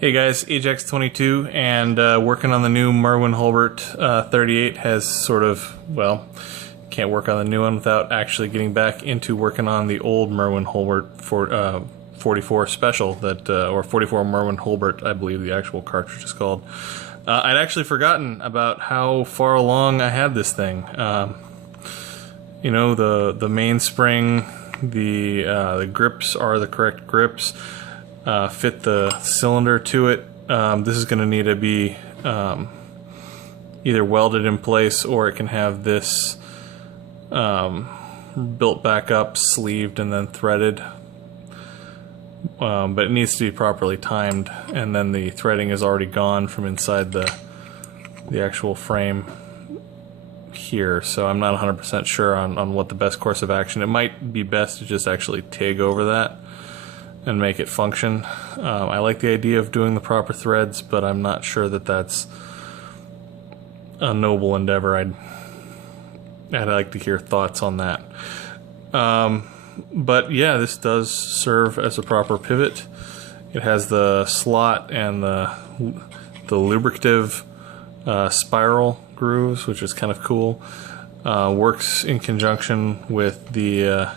Hey guys, Ajax22, and working on the new Merwin Hulbert 38 has sort of, well, can't work on the new one without actually getting back into working on the old Merwin Hulbert 44 Special, that or 44 Merwin Hulbert, I believe the actual cartridge is called. I'd actually forgotten about how far along I had this thing. You know, the mainspring, the grips are the correct grips. Fit the cylinder to it. This is going to need to be either welded in place, or it can have this built back up, sleeved, and then threaded. But it needs to be properly timed, and then the threading is already gone from inside the actual frame here, so I'm not 100% sure on what the best course of action. It might be best to just actually TIG over that and make it function. I like the idea of doing the proper threads, but I'm not sure that that's a noble endeavor. I'd like to hear thoughts on that. But yeah, this does serve as a proper pivot. It has the slot and the lubricative spiral grooves, which is kind of cool. Works in conjunction with the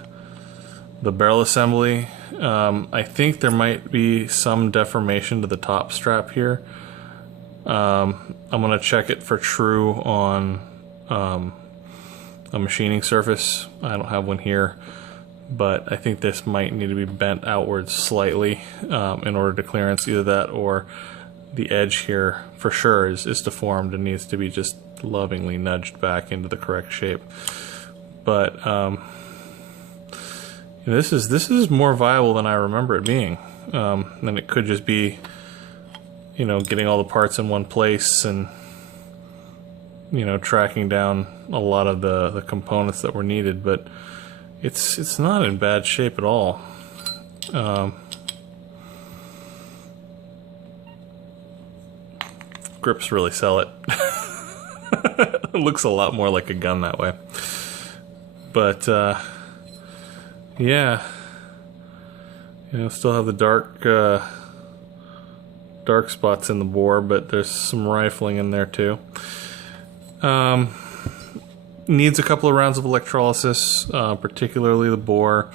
barrel assembly. I think there might be some deformation to the top strap here. I'm going to check it for true on a machining surface. I don't have one here, but I think this might need to be bent outwards slightly in order to clearance either that, or the edge here for sure is deformed and needs to be just lovingly nudged back into the correct shape. But this is more viable than I remember it being. And it could just be, you know, getting all the parts in one place and, you know, tracking down a lot of the components that were needed, but it's not in bad shape at all. Grips really sell it. It looks a lot more like a gun that way. But yeah, you know, still have the dark spots in the bore, but there's some rifling in there too. Needs a couple of rounds of electrolysis, particularly the bore.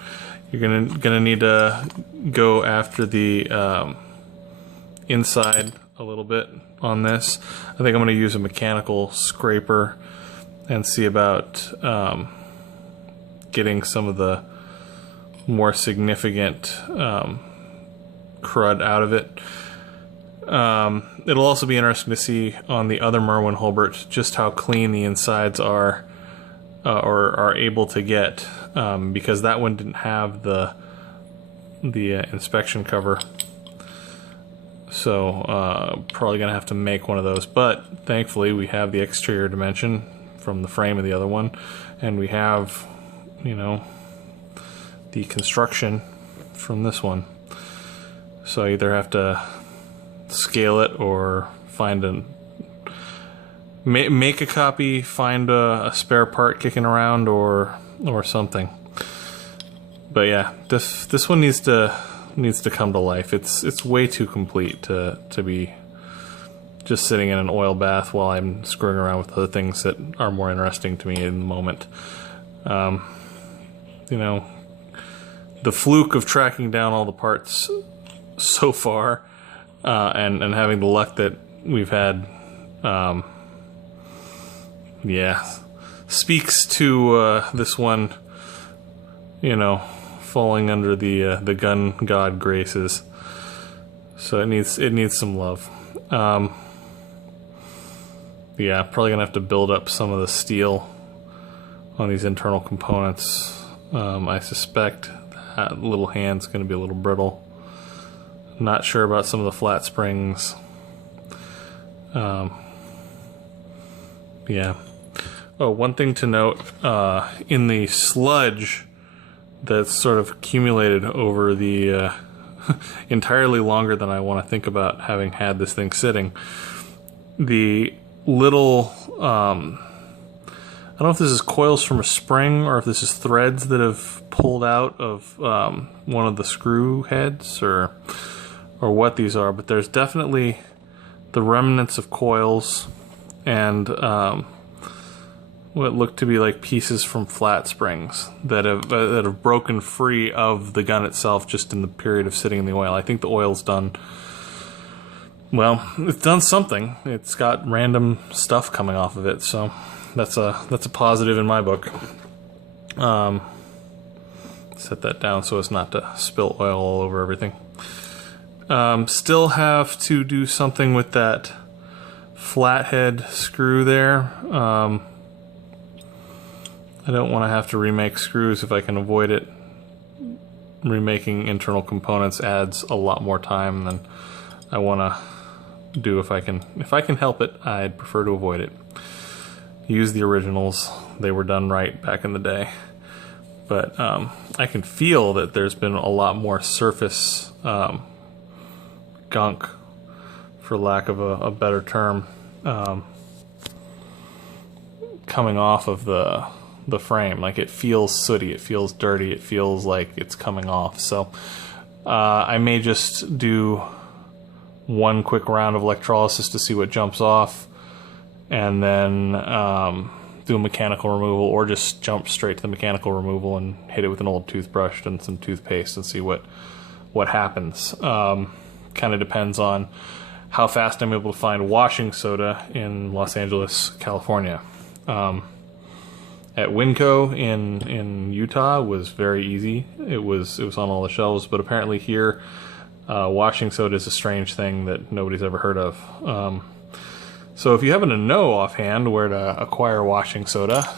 You're gonna need to go after the inside a little bit on this. I think I'm gonna use a mechanical scraper and see about getting some of the more significant crud out of it. It'll also be interesting to see on the other Merwin Hulbert just how clean the insides are, or are able to get, because that one didn't have the inspection cover. So probably gonna have to make one of those. But thankfully we have the exterior dimension from the frame of the other one, and we have, you know, the construction from this one. So I either have to scale it or find make a copy, find a spare part kicking around, or something. But yeah, this one needs to come to life. It's way too complete to be just sitting in an oil bath while I'm screwing around with other things that are more interesting to me in the moment. You know, the fluke of tracking down all the parts so far, and having the luck that we've had, yeah, speaks to this one, you know, falling under the gun god graces. So it needs some love. Yeah, probably gonna have to build up some of the steel on these internal components. I suspect that little hand's going to be a little brittle. Not sure about some of the flat springs. Yeah. Oh, one thing to note, in the sludge that's sort of accumulated over the entirely longer than I want to think about having had this thing sitting, the little I don't know if this is coils from a spring or if this is threads that have pulled out of one of the screw heads, or or what these are, but there's definitely the remnants of coils and what look to be like pieces from flat springs that have broken free of the gun itself just in the period of sitting in the oil. I think the oil's done, well, it's done something. It's got random stuff coming off of it, so that's a positive in my book. Set that down so as not to spill oil all over everything. Still have to do something with that flathead screw there. I don't want to have to remake screws if I can avoid it. Remaking internal components adds a lot more time than I want to do if I can help it. I'd prefer to avoid it. Use the originals. They were done right back in the day. But I can feel that there's been a lot more surface gunk, for lack of a better term, coming off of the frame. Like, it feels sooty, it feels dirty, it feels like it's coming off. So I may just do one quick round of electrolysis to see what jumps off, and then do a mechanical removal, or just jump straight to the mechanical removal and hit it with an old toothbrush and some toothpaste and see what happens. Kind of depends on how fast I'm able to find washing soda in Los Angeles, California. At Winco in Utah was very easy. It was on all the shelves, but apparently here washing soda is a strange thing that nobody's ever heard of. So if you happen to know offhand where to acquire washing soda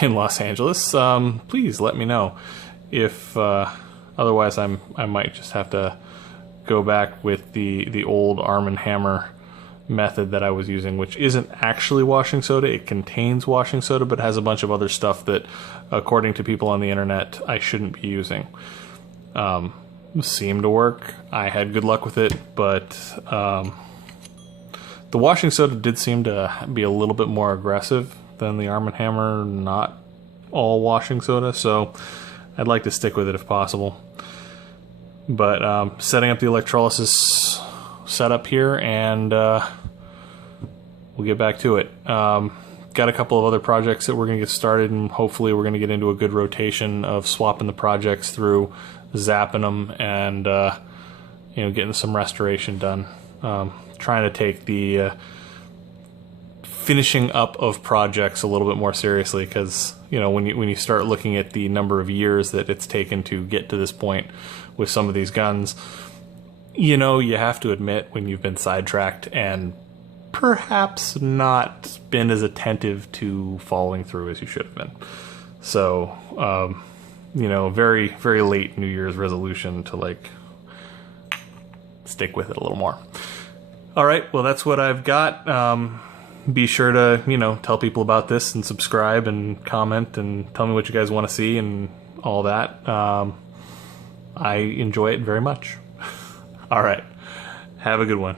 in Los Angeles, please let me know. If otherwise, I might just have to go back with the old Arm & Hammer method that I was using, which isn't actually washing soda. It contains washing soda, but has a bunch of other stuff that, according to people on the internet, I shouldn't be using. Seemed to work. I had good luck with it, but the washing soda did seem to be a little bit more aggressive than the Arm & Hammer not all washing soda, so I'd like to stick with it if possible. But setting up the electrolysis setup here, and we'll get back to it. Got a couple of other projects that we're going to get started, and hopefully we're going to get into a good rotation of swapping the projects through, zapping them, and getting some restoration done. Trying to take the finishing up of projects a little bit more seriously, because when you start looking at the number of years that it's taken to get to this point with some of these guns, you have to admit when you've been sidetracked and perhaps not been as attentive to following through as you should have been. So very, very late New Year's resolution to stick with it a little more. All right, well, that's what I've got. Be sure to, tell people about this and subscribe and comment and tell me what you guys want to see and all that. I enjoy it very much. All right, have a good one.